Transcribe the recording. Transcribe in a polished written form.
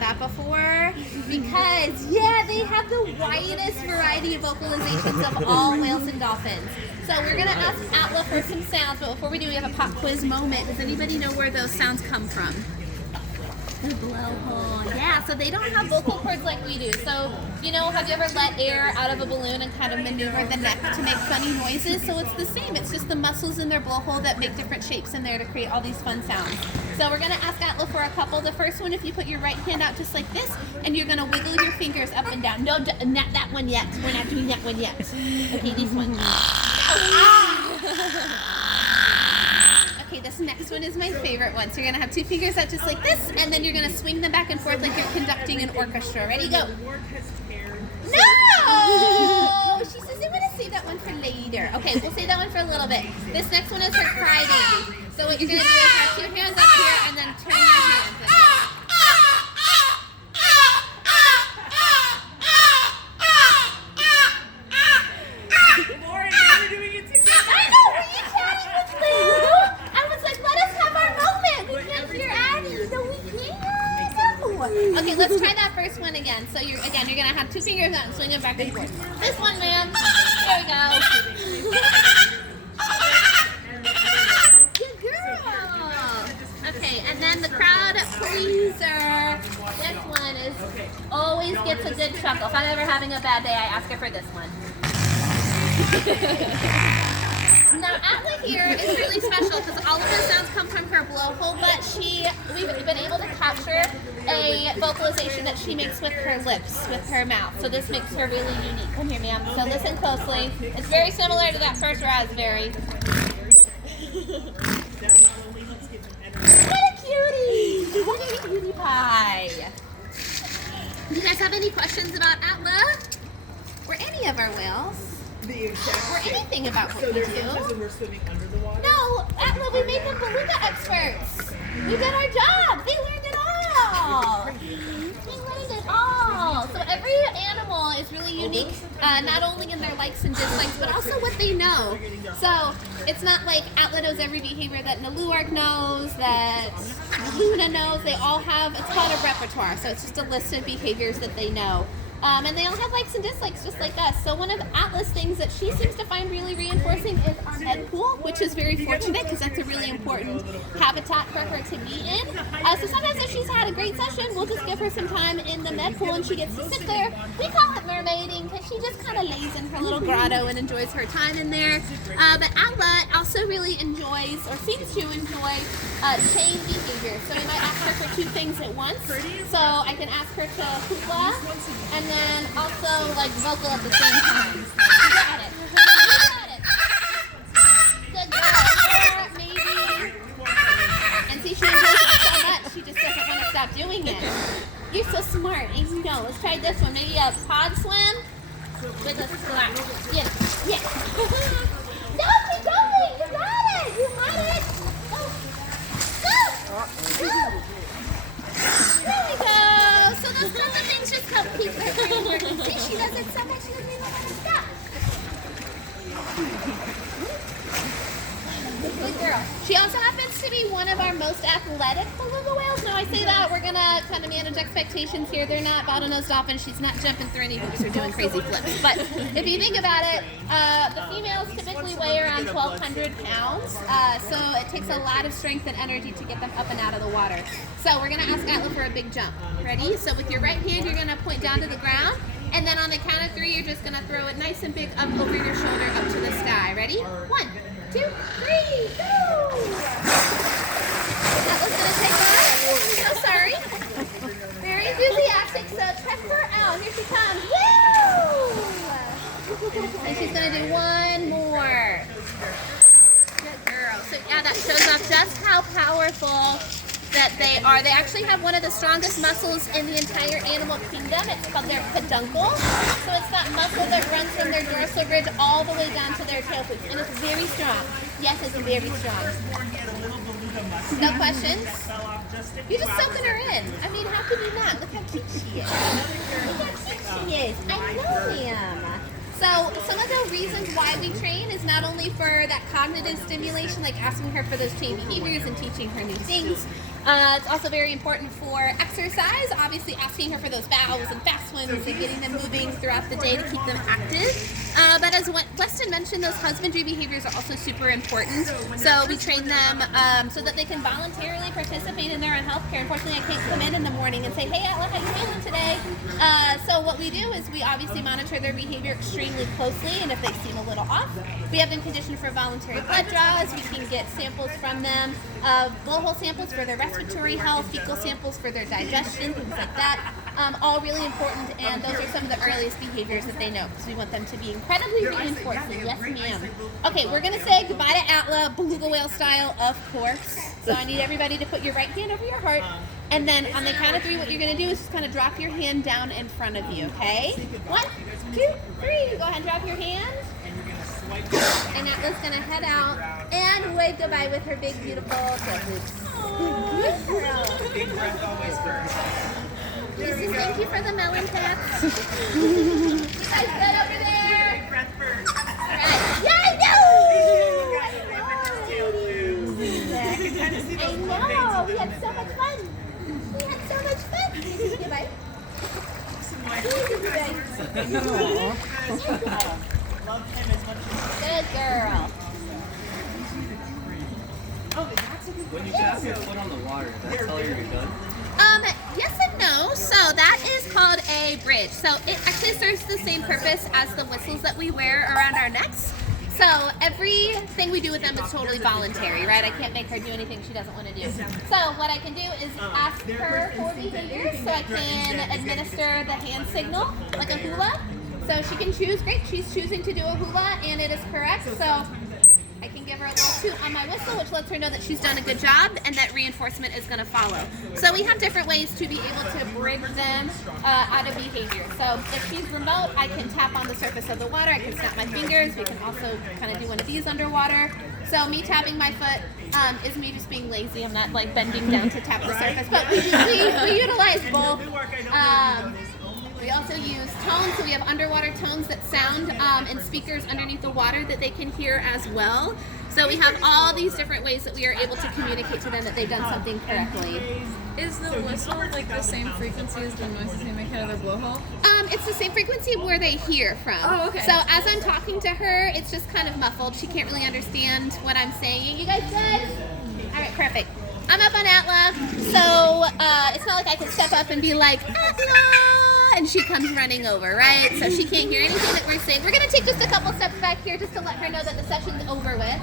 that before because, yeah, they have the widest variety of vocalizations of all whales and dolphins. So we're going to ask Atla for some sounds, but before we do, we have a pop quiz moment. Does anybody know where those sounds come from? The blowhole. Yeah, so they don't have vocal cords like we do. So, you know, have you ever let air out of a balloon and kind of maneuver the neck to make funny noises? So it's the same. It's just the muscles in their blowhole that make different shapes in there to create all these fun sounds. So we're going to ask Atla for a couple. The first one, if you put your right hand out just like this, and you're going to wiggle your fingers up and down. No, not that one yet. We're not doing that one yet. Okay, this one. Okay, this next one is my favorite one. So you're going to have two fingers out just like this, and then you're going to swing them back and forth like you're conducting an orchestra. Ready, go. No! She says, I'm going to save that one for later. Okay, we'll save that one for a little bit. This next one is for crybaby. So what you're going to do is have two hands up here and then turn your hands. Lauren, we're doing it together. I know, were you chatting with Lou? I was like, let us have our moment. We can't hear Addie, so we can't. No. Okay, let's try that first one again. So you're going to have two fingers out and swing it back and forth. This one, ma'am. There we go. Good girl. Okay, and then the crowd pleaser. This one is always gets a good chuckle. If I'm ever having a bad day, I ask her for this one. Now, Atla here is really special because all of the sounds come from her blowhole, but we've been able to capture a vocalization that she makes with her lips, with her mouth. So this makes her really unique. Come here, ma'am. So listen closely. It's very similar to that first raspberry. What a cutie! What a cutie pie! Do you guys have any questions about Atla? Or any of our whales? Or anything about what So we there's do? instances when we're swimming under the water? No, Atla, we made them Beluga experts. We did our job. They learned it all. They learned it all. So every animal is really unique, not only in their likes and dislikes, but also what they know. So it's not like Atla knows every behavior that Naluark knows, that Luna knows. They all have, it's called a repertoire. So it's just a list of behaviors that they know. And they all have likes and dislikes just like us. So one of Atla's things that she seems to find really reinforcing is our med pool, which is very fortunate because that's a really important habitat for her to be in. So sometimes if she's had a great session, we'll just give her some time in the med pool and she gets to sit there. We call it mermaiding because she just kind of lays in her little grotto and enjoys her time in there. But Atla also really enjoys, or seems to enjoy, chain behavior. So we might ask her for two things at once. So I can ask her to hoopla and then also like vocal at the same time. You got it. You got it. Good girl. Or maybe, and see, she enjoys it so much, she just doesn't want to stop doing it. You're so smart, and you know. Let's try this one. Maybe a pod swim with a splash. Yes, yes. No, keep going. You got it. You got it. Go. Go. Go. There we go. So those kinds of things just help keep her brain working. See, she does it so much she doesn't even want to stop. Good girl. She also happens to be one of our most athletic beluga whales. Now I say that, we're going to kind of manage expectations here. They're not bottlenose dolphins. She's not jumping through any hoops or doing crazy flips. But if you think about it, the females typically weigh around 1,200 pounds. So it takes a lot of strength and energy to get them up and out of the water. So we're going to ask Atla for a big jump. Ready? So with your right hand, you're going to point down to the ground. And then on the count of three, you're just going to throw it nice and big up over your shoulder up to the sky. Ready? 1, 2, 3, go! Atla's going to take off. So sorry. Very enthusiastic. So check her out. Here she comes. Woo! And she's going to do one more. Good girl. So yeah, that shows off just how powerful that they are. They actually have one of the strongest muscles in the entire animal kingdom. It's called their peduncle. So it's that muscle that runs from their dorsal ridge all the way down to their tail tooth. And it's very strong. Yes, it's very strong. No questions? You're just soaking her in. I mean, how could you not? Look how cute she is. Look how cute she is. I know him. So some of the reasons why we train is not only for that cognitive stimulation, like asking her for those chain behaviors and teaching her new things, It's also very important for exercise, obviously asking her for those bows and fast swims and getting them moving throughout the day to keep them active. But as Weston mentioned, those husbandry behaviors are also super important. So we train them so that they can voluntarily participate in their own health care. Unfortunately, I can't come in the morning and say, hey, Atla, how you feeling today? So what we do is we obviously monitor their behavior extremely closely, and if they seem a little off, we have them conditioned for voluntary blood draws. We can get samples from them, blowhole samples for their respiratory health, fecal samples for their digestion, things like that. All really important, and those are some of the earliest behaviors that they know, because we want them to be incredibly reinforcing. Yes, ma'am. Okay, we're going to say goodbye to Atla, beluga whale style, of course. So I need everybody to put your right hand over your heart, and then on the count of 3, what you're going to do is just kind of drop your hand down in front of you, okay? 1, 2, 3. Go ahead and drop your hand. And Atla's going to head out and wave goodbye with her big, beautiful tail hoops. Big breath always first. Lucy, thank you for the melon pets. You guys good over there? Big breath first. Right. Yeah, I know! I know! We had so much fun! We had so much fun! Say bye. Love him as much as Good girl. When you tap your foot on the water, does that tell you you're done? Yes and no. So that is called a bridge. So it actually serves the same purpose as the whistles that we wear around our necks. So everything we do with them is totally voluntary, right? I can't make her do anything she doesn't want to do. So what I can do is ask her for behaviors, so I can administer the hand signal, like a hula. So she can choose. Great, she's choosing to do a hula, and it is correct. So I can give her a little toot on my whistle, which lets her know that she's done a good job and that reinforcement is going to follow. So we have different ways to be able to bridge them out of behavior. So if she's remote, I can tap on the surface of the water. I can snap my fingers. We can also kind of do one of these underwater. So me tapping my foot is me just being lazy. I'm not like bending down to tap the surface, but we utilize both. We also use tones, so we have underwater tones that sound in speakers underneath the water that they can hear as well. So we have all these different ways that we are able to communicate to them that they've done something correctly. Is the whistle like the same frequency as the noises they make out of their blowhole? It's the same frequency where they hear from. Oh, okay. So as I'm talking to her, it's just kind of muffled. She can't really understand what I'm saying. You guys good? All right, perfect. I'm up on Atla, so it's not like I can step up and be like, Atla, and she comes running over, right? So she can't hear anything that we're saying. We're going to take just a couple steps back here just to let her know that the session's over with.